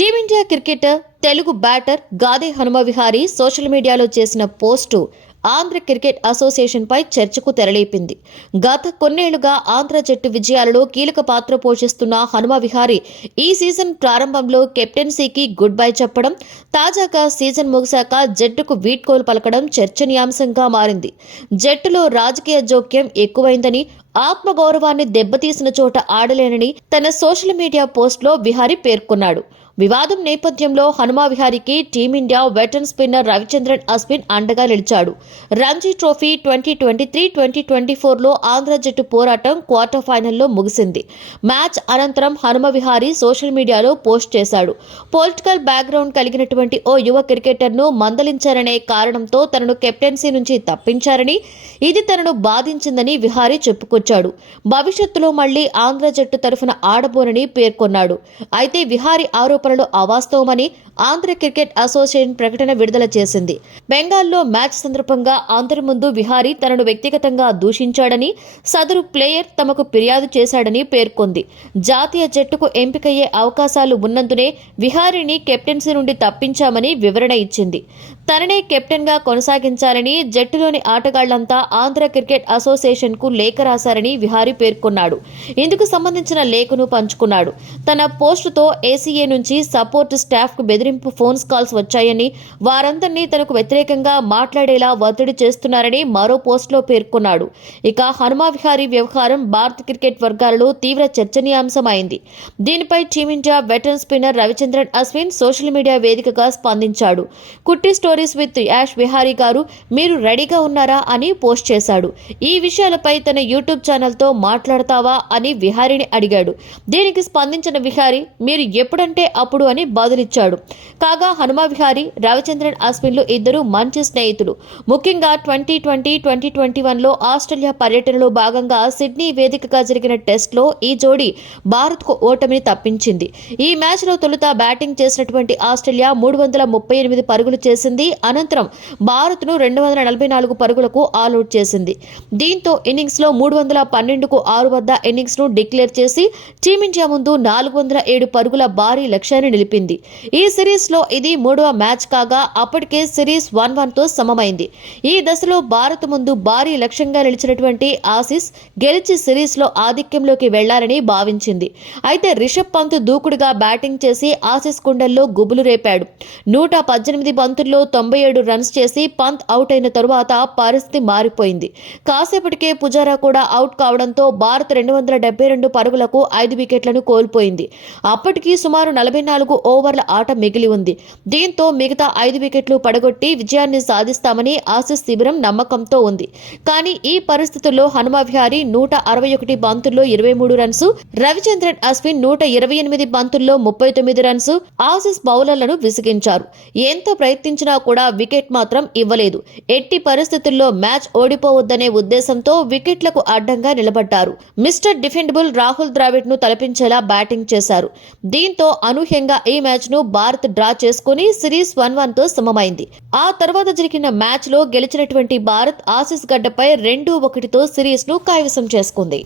Team India cricketer Telugu batter Gade హనుమవిహారీ social మీడియాలో చేసిన post Andhra cricket association పై చర్చకు తెరలేపింది. గత కొన్నేళ్లుగా ఆంధ్ర జట్టు విజయాలలో కీలక పాత్ర పోషిస్తున్న హనుమవిహారీ ఈ సీజన్ ప్రారంభంలో కెప్టెన్సీకి గుడ్ బై చెప్పడం, తాజాగా సీజన్ ముగిశాక జట్టుకు వీడ్కోలు పలకడం చర్చనీయాంశంగా మారింది. జట్టులో రాజకీయ జోక్యం ఎక్కువైందని, ఆత్మగౌరవాన్ని దెబ్బతీసిన చోట ఆడలేనని తన సోషల్ మీడియా పోస్టులో విహారీ పేర్కొన్నాడు. వివాదం నేపథ్యంలో హనుమవిహారీకి team India veteran spinner Ravichandran Ashwin అండగా నిలిచాడు. రంజీ ట్రోఫీ 2023-2024లో ఆంధ్ర జట్టు పోరాటం క్వార్టర్ ఫైనల్లో ముగిసింది. మ్యాచ్ అనంతరం హనుమవిహారీ సోషల్ మీడియాలో పోస్ట్ చేశాడు. పొలిటికల్ బ్యాక్గ్రౌండ్ కలిగినటువంటి ఓ యువ క్రికెటర్ను మందలించారనే కారణంతో తనను కెప్టెన్సీ నుంచి తప్పించారని, ఇది తనను బాధించిందని విహారీ చెప్పుకొచ్చాడు. భవిష్యత్తులో మళ్లీ ఆంధ్ర జట్టు తరఫున ఆడబోనని పేర్కొన్నాడు. అయితే విహారీ ఆరోపణలు అవాస్తవమని ఆంధ్ర క్రికెట్ అసోసియేషన్ ప్రకటన విడుదల చేసింది. బెంగాల్లో మ్యాచ్ సందర్భంగా అందరి ముందు విహారీ తనను వ్యక్తిగతంగా దూషించాడని, సదరు ప్లేయర్ తమకు ఫిర్యాదు చేశాడని పేర్కొంది. జాతీయ జట్టుకు ఎంపికయ్యే అవకాశాలు ఉన్నందునే విహారీని కెప్టెన్సీ నుండి తప్పించామని వివరణ ఇచ్చింది. తననే కెప్టెన్ గా కొనసాగించాలని జట్టులోని ఆటగాళ్లంతా ఆంధ్ర క్రికెట్ అసోసియేషన్ కు లేఖ రాశారని విహారీ పేర్కొన్నాడు. ఇందుకు సంబంధించిన లేఖను పంచుకున్నాడు. తన పోస్టుతో ఏసీఏ నుంచి సపోర్ట్ స్టాఫ్ కు బెదిరింపు ఫోన్స్ కాల్స్ వచ్చాయని, వారందరినీ తనకు వ్యతిరేకంగా మాట్లాడేలా ఒత్తిడి చేస్తున్నారని మరో పోస్టులో పేర్కొన్నాడు. ఇక హనుమవిహారీ వ్యవహారం భారత క్రికెట్ వర్గాలలో తీవ్ర చర్చనీయాంశమైంది. దీనిపై team India veteran spinner Ravichandran Ashwin social media వేదికగా స్పందించాడు. కుట్టి స్టోరీస్ విత్ యాష్ విహారీ గారు, మీరు రెడీగా ఉన్నారా అని పోస్ట్ చేశాడు. ఈ విషయాలపై తన యూట్యూబ్ ఛానల్తో మాట్లాడతావా అని విహారీని అడిగాడు. దీనికి స్పందించిన విహారీ, మీరు ఎప్పుడంటే అప్పుడు అని బదులిచ్చాడు. కాగా హనుమవిహారీ, రవిచంద్రన్ అశ్విన్లు ఇద్దరు మంచి స్నేహితులు. ముఖ్యంగా 2020-2021లో ఆస్ట్రేలియా పర్యటనలో భాగంగా సిడ్నీ వేదికగా జరిగిన టెస్ట్లో ఈ జోడీ భారత్కు ఓటమిని తప్పించింది. ఈ మ్యాచ్లో తొలుత బ్యాటింగ్ చేసినటువంటి ఆస్ట్రేలియా 338 పరుగులు చేసింది. అనంతరం భారత్ను 244 పరుగులకు ఆల్అౌట్ చేసింది. దీంతో ఇన్నింగ్స్లో 312కు 6 వద్ద ఇన్నింగ్స్ను డిక్లేర్ చేసి టీమిండియా ముందు 407 పరుగుల భారీ లక్ష్యాన్ని నిలిపింది. ఈ సిరీస్లో ఇది 3వ మ్యాచ్ కాగా అప్పటికే సిరీస్ 1-1తో సమమైంది. ఈ దశలో భారత్ ముందు భారీ లక్ష్యంగా నిలిచినటువంటి ఆసీస్ గెలిచి సిరీస్లో ఆధిక్యంలోకి వెళ్లాలని భావించింది. అయితే రిషబ్ పంత్ దూకుడుగా బ్యాటింగ్ చేసి ఆసీస్ కుండల్లో గుబులు రేపాడు. 118 బంతుల్లో 97 రన్స్ చేసి పంత్ అవుట్ అయిన తరువాత పరిస్థితి మారిపోయింది. కాసేపటికే పుజారా కూడా అవుట్ కావడంతో భారత్ 272 పరుగులకు 5 వికెట్లను కోల్పోయింది. అప్పటికి సుమారు 44 ఓవర్ల ఆట మిగిలి ఉంది. దీంతో మిగతా 5 వికెట్లు పడగొట్టి విజయాన్ని సాధిస్తామని ఆసీస్ శిబిరం నమ్మకంతో ఉంది. కానీ ఈ పరిస్థితుల్లో హనుమవిహారీ 161 బంతుల్లో 23 రన్స్, రవిచంద్రన్ అశ్విన్ 128 బంతుల్లో 39 రన్స్ ఆసీస్ బౌలర్లను విసిగించారు. ఎంతో ప్రయత్నించినా కూడా వికెట్ మాత్రం ఇవ్వలేదు. ఎట్టి పరిస్థితుల్లో మ్యాచ్ ఓడిపోవద్దనే ఉద్దేశంతో వికెట్లకు అడ్డంగా నిలబడ్డారు. మిస్టర్ డిఫెండబుల్ రాహుల్ ద్రావిడ్ ను తలపించేలా బ్యాటింగ్ చేశారు. దీంతో అనూహ్యంగా ఈ మ్యాచ్ ను భారత్ డ్రా చేసుకుని సిరీస్ 1-1తో సమమైంది. ఆ తర్వాత జరిగిన మ్యాచ్ లో గెలిచినటువంటి భారత్ ఆసీస్ గడ్డపై 2-1తో సిరీస్ ను కైవసం చేసుకుంది.